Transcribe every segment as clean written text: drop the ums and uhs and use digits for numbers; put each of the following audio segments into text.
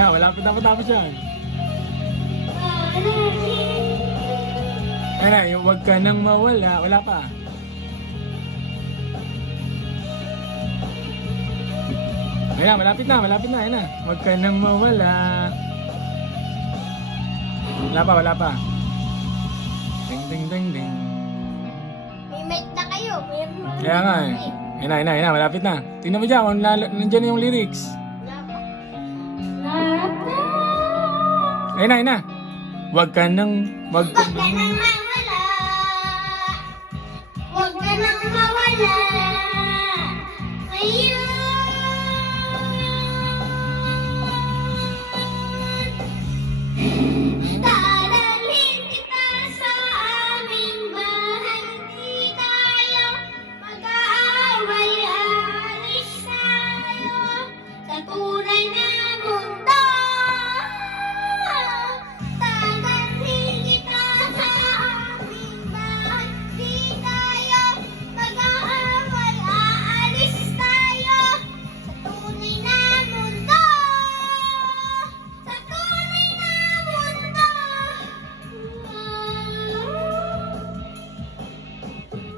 Kaya, malapit na matapos yan. Ayan na, yung wag ka nang mawala. Wala pa. Ayan na, malapit na, malapit na. Ayan na. Wag ka nang mawala. Wala pa. Ding, ding, ding, ding. May mic na kayo. Kaya nga eh. Ayan na, malapit na. Tingnan mo dyan, kung nandiyan na yung lyrics. Ayan na. Wag ka nang Wag ka nang mawala. Wag ka nang mawala. Ayun. Dadalhin kita sa aming bahay. Di tayo mag-aaway. Alis tayo sa tunay na mundo. Dadalhin kita sa aming bahay. Di tayo mag-aaway. Aalis tayo sa tunay na mundo. Sa tunay na mundo.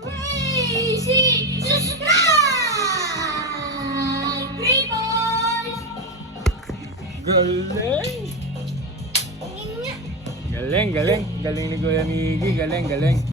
Please subscribe! Great boys! Galing! Tingin niya. Galing ni Kuya Miggy. Galing.